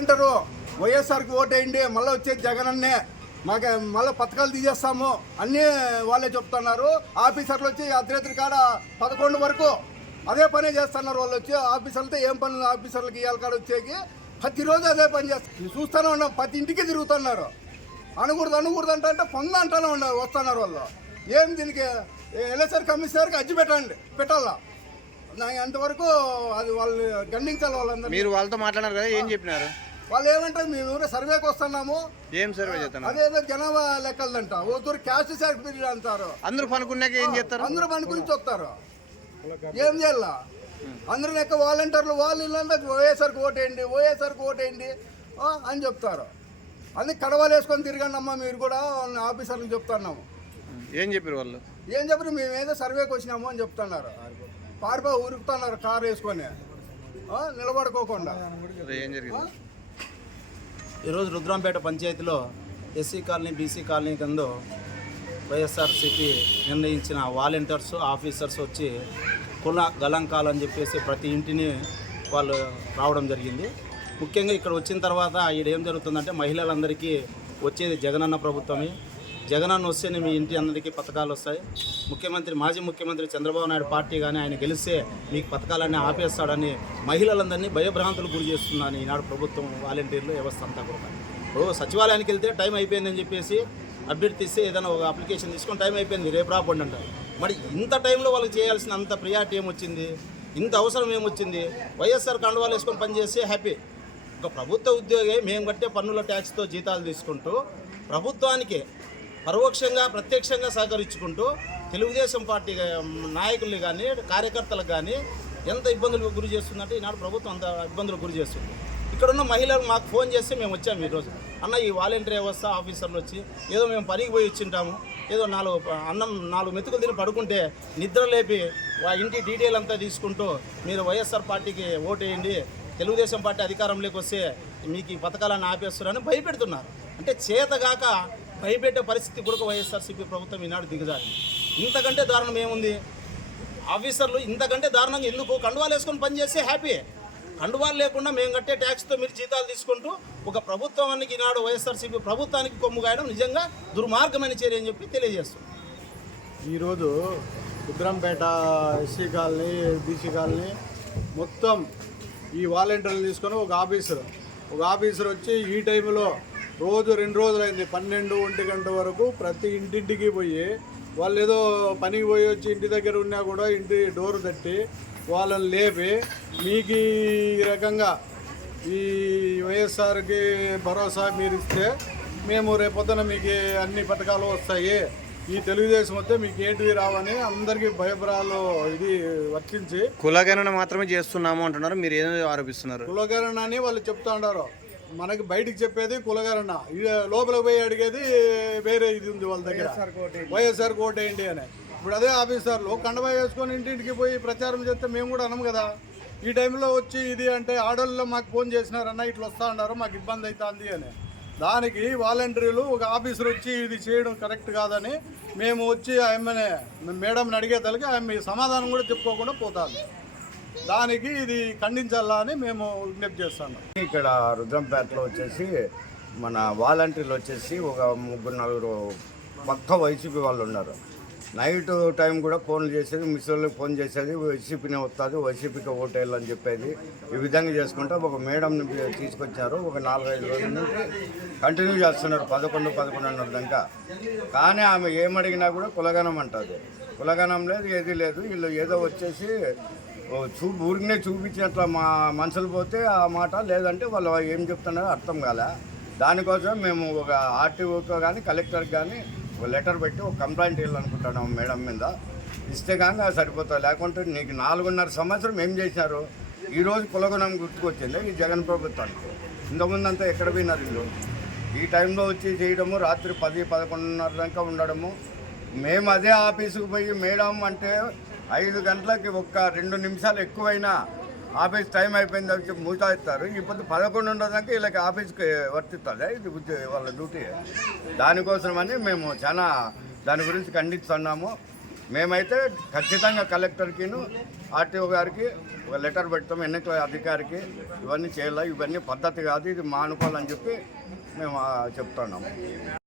అంటారు వైఎస్ఆర్కి ఓటేయండి మళ్ళీ వచ్చేది జగన్ అన్నే మాకు మళ్ళీ పథకాలు తీసేస్తాము అన్నీ వాళ్ళే చెప్తున్నారు. ఆఫీసర్లు వచ్చి అర్ధరాత్రి కాడ పదకొండు వరకు అదే పనే చేస్తున్నారు వాళ్ళు వచ్చి. ఆఫీసర్లతో ఏం పని ఆఫీసర్లకి ఇవాళ కాడ వచ్చేకి ప్రతిరోజు అదే పని చేస్తారు చూస్తూనే ఉన్నాం ప్రతి ఇంటికి తిరుగుతున్నారు. అనకూడదు అనకూడదు అంటే అంటే పొంద అంటానే ఉన్నారు వస్తున్నారు వాళ్ళు. ఏం దీనికి ఎల్ఎస్ఆర్ కమిషనర్కి అజ్జి పెట్టండి పెట్టాలా? అంతవరకు అది వాళ్ళు గండించాలి వాళ్ళందరూ మీరు వాళ్ళతో మాట్లాడారు కదా ఏం చెప్పినారు? వాళ్ళు ఏమంటారు మేము ఊరే సర్వేకి వస్తున్నాము. ఏం సర్వే చేస్తున్నారు? అదేదో జనాభా లెక్కలదంట. ఓతూరు క్యాస్ట్ సర్టిఫికేట్ అంటారు. అందరూ పనుకున్నాక ఏం చేస్తారు? అందరూ పని గురించి వస్తారు ఏం చేయాల? అందరూ లెక్క వాలంటీర్లు వాళ్ళు ఇల్లంటే వైఎస్ఆర్కి ఓటేయండి వైఎస్ఆర్కి ఓటేయండి అని చెప్తారు. అందుకే కడవలు వేసుకొని తిరగండి అమ్మా మీరు కూడా వాళ్ళని ఆఫీసర్లకు చెప్తున్నాము. ఏం చెప్పారు వాళ్ళు? ఏం చెప్పరు మేము ఏదో సర్వేకి వచ్చినాము అని చెప్తున్నారు. పారిపోయి ఉరుకుతున్నారు కారు వేసుకొని. నిలబడుకోకుండా. ఏం జరిగింది? ఈరోజు రుద్రంపేట పంచాయతీలో ఎస్సీ కాలనీ బీసీ కాలనీ కింద వైఎస్ఆర్సీపీ నిర్ణయించిన వాలంటీర్స్ ఆఫీసర్స్ వచ్చి కుల గలంకాలు అని చెప్పేసి ప్రతి ఇంటిని వాళ్ళు రావడం జరిగింది. ముఖ్యంగా ఇక్కడ వచ్చిన తర్వాత ఇక్కడ ఏం జరుగుతుందంటే మహిళలందరికీ వచ్చేది జగనన్న ప్రభుత్వమే. జగనన్న వస్తేనే మీ ఇంటి అందరికీ పథకాలు వస్తాయి. ముఖ్యమంత్రి మాజీ ముఖ్యమంత్రి చంద్రబాబు నాయుడు పార్టీ కానీ ఆయన గెలిస్తే మీకు పథకాలన్నీ ఆపేస్తాడని మహిళలందరినీ భయభ్రాంతులు గురి చేస్తుందని ఈనాడు ప్రభుత్వం వాలంటీర్లు వ్యవస్థ అంతా కూడా ఇప్పుడు సచివాలయానికి వెళ్తే టైం అయిపోయిందని చెప్పేసి అభ్యర్థిస్తే ఏదైనా ఒక అప్లికేషన్ తీసుకొని టైం అయిపోయింది రేపు రాపండి అంటారు. మరి ఇంత టైంలో వాళ్ళకి చేయాల్సిన అంత ప్రియారిటీ ఏమొచ్చింది? ఇంత అవసరం ఏమొచ్చింది? వైఎస్ఆర్ కండువాలు వేసుకొని పనిచేస్తే హ్యాపీ ఒక ప్రభుత్వ ఉద్యోగి మేము కట్టే పన్నుల ట్యాక్స్తో జీతాలు తీసుకుంటూ ప్రభుత్వానికి పరోక్షంగా ప్రత్యక్షంగా సహకరించుకుంటూ తెలుగుదేశం పార్టీ నాయకుల్ని కానీ కార్యకర్తలకు కానీ ఎంత ఇబ్బందులకు గురి చేస్తుందంటే ఈనాడు ప్రభుత్వం అంత ఇబ్బందులకు గురి చేస్తుంది. ఇక్కడ ఉన్న మహిళలు మాకు ఫోన్ చేస్తే మేము వచ్చాము ఈరోజు. అన్న ఈ వాలంటీర్ వ్యవస్థ ఆఫీసర్లు వచ్చి ఏదో మేము పనికి పోయి వచ్చింటాము. ఏదో నాలుగు అన్నం నాలుగు మెతుకులు తిని పడుకుంటే నిద్ర లేపి వా ఇంటి డీటెయిల్ అంతా తీసుకుంటూ మీరు వైఎస్ఆర్ పార్టీకి ఓటేయండి తెలుగుదేశం పార్టీ అధికారంలోకి వస్తే మీకు ఈ పథకాలను ఆపేస్తున్నారని భయపెడుతున్నారు. అంటే చేతగాక భయపెట్టే పరిస్థితి కూడా వైఎస్ఆర్సీపీ ప్రభుత్వం ఈనాడు దిగజారింది. ఇంతకంటే దారుణం ఏముంది? ఆఫీసర్లు ఇంతకంటే దారుణంగా ఎందుకు కండువాలు వేసుకొని పనిచేస్తే హ్యాపీ. కండువాలు లేకుండా మేము కట్టే ట్యాక్స్తో మీరు జీతాలు తీసుకుంటూ ఒక ప్రభుత్వానికి ఈనాడు వైఎస్ఆర్సీపీ ప్రభుత్వానికి కొమ్ము గాయడం నిజంగా దుర్మార్గమైన చర్య అని చెప్పి తెలియజేస్తుంది ఈరోజు Rudrampeta SC colony BC colony మొత్తం ఈ వాలంటీర్లు తీసుకొని ఒక ఆఫీసర్ ఒక ఆఫీసర్ వచ్చి ఈ టైంలో రోజు రెండు రోజులైంది. పన్నెండు ఒంటి గంట వరకు ప్రతి ఇంటింటికి పోయి వాళ్ళు ఏదో పనికి పోయి వచ్చి ఇంటి దగ్గర ఉన్నా కూడా ఇంటి డోర్ తట్టి వాళ్ళని లేపి మీకు ఈ రకంగా ఈ వైఎస్ఆర్కి భరోసా మీరు ఇస్తే మేము రేపొద్దున మీకు అన్ని పథకాలు వస్తాయి. ఈ తెలుగుదేశం వస్తే మీకు ఏంటివి రావని అందరికీ భయభరాలు ఇది వర్తించి కులగణన మాత్రమే చేస్తున్నాము అంటున్నారు. మీరు ఏదో ఆరోపిస్తున్నారు? కులగరణ అని వాళ్ళు చెప్తా ఉన్నారు. మనకి బయటికి చెప్పేది కులగరణ ఈ లోపలికి పోయి అడిగేది వేరే ఇది ఉంది వాళ్ళ దగ్గర. వైఎస్ఆర్ కోట్ ఏంటి? అని. ఇప్పుడు అదే ఆఫీసర్లు కండబా వేసుకొని ఇంటింటికి పోయి ప్రచారం చేస్తే మేము కూడా అనం కదా. ఈ టైంలో వచ్చి ఇది అంటే ఆడోళ్ళు మాకు ఫోన్ చేసినారన్న ఇట్లా వస్తా ఉన్నారు మాకు ఇబ్బంది అవుతుంది అని. దానికి వాలంటీర్లు ఒక ఆఫీసర్ వచ్చి ఇది చేయడం కరెక్ట్ కాదని మేము వచ్చి ఆమెనే మేడంని అడిగేతలకి ఆమె సమాధానం కూడా చెప్పుకోకుండా పోతాను దానికి ఇది ఖండించాలా అని మేము విజ్ఞప్తి చేస్తున్నాం. ఇక్కడ రుద్రంపేటలో వచ్చేసి మన వాలంటీర్లు వచ్చేసి ఒక ముగ్గురు నలుగురు పక్క వైసీపీ వాళ్ళు ఉన్నారు. నైట్ టైం కూడా ఫోన్లు చేసేది మిస్ ఫోన్ చేసేది వైసీపీనే వస్తుంది వైసీపీకి ఓటేయాలని చెప్పేది. ఈ విధంగా చేసుకుంటా ఒక మేడంని తీసుకొచ్చారు ఒక నాలుగైదు రోజుల నుంచి కంటిన్యూ చేస్తున్నారు పదకొండు పదకొండున్నర దాకా. కానీ ఆమె ఏమడిగినా కూడా కులగనం అంటుంది. కులగనం లేదు ఏది లేదు. వీళ్ళు ఏదో వచ్చేసి చూ ఊరికనే చూపించినట్ల మా మనుషులు పోతే ఆ మాట లేదంటే వాళ్ళు ఏం చెప్తున్నారో అర్థం కాలే. దానికోసం మేము ఒక ఆర్టీఓతో కానీ కలెక్టర్కి కానీ ఒక లెటర్ పెట్టి ఒక కంప్లైంట్ ఇవ్వాలనుకుంటున్నాం మేడం మీద. ఇస్తే కానీ అది సరిపోతుంది. లేకుంటే నీకు నాలుగున్నర సంవత్సరం ఏం చేశారు? ఈరోజు కులగుణం గుర్తుకొచ్చింది ఈ జగన్ ప్రభుత్వానికి. ఇంతకుముందంతా ఎక్కడ పోయినారు వీళ్ళు? ఈ టైంలో వచ్చి చేయడము రాత్రి పది పదకొండున్నర దాకా ఉండడము. మేము అదే ఆఫీసుకు పోయి మేడం అంటే ఐదు గంటలకి ఒక్క రెండు నిమిషాలు ఎక్కువైనా ఆఫీస్ టైం అయిపోయింది వచ్చి మూసాయిస్తారు ఇప్పుడు పదకొండు ఉండదాకా వీళ్ళకి ఆఫీస్కి వర్తిస్తుంది ఇది ఉద్యోగ వాళ్ళ డ్యూటీ. దానికోసమని మేము చాలా దాని గురించి ఖండిస్తున్నాము. మేమైతే ఖచ్చితంగా కలెక్టర్కిను ఆర్టీఓ గారికి ఒక లెటర్ పెడతాం ఎన్నికల అధికారికి. ఇవన్నీ చేయాలి? ఇవన్నీ పద్ధతి కాదు ఇది మానుకోవాలని చెప్పి మేము చెప్తున్నాము.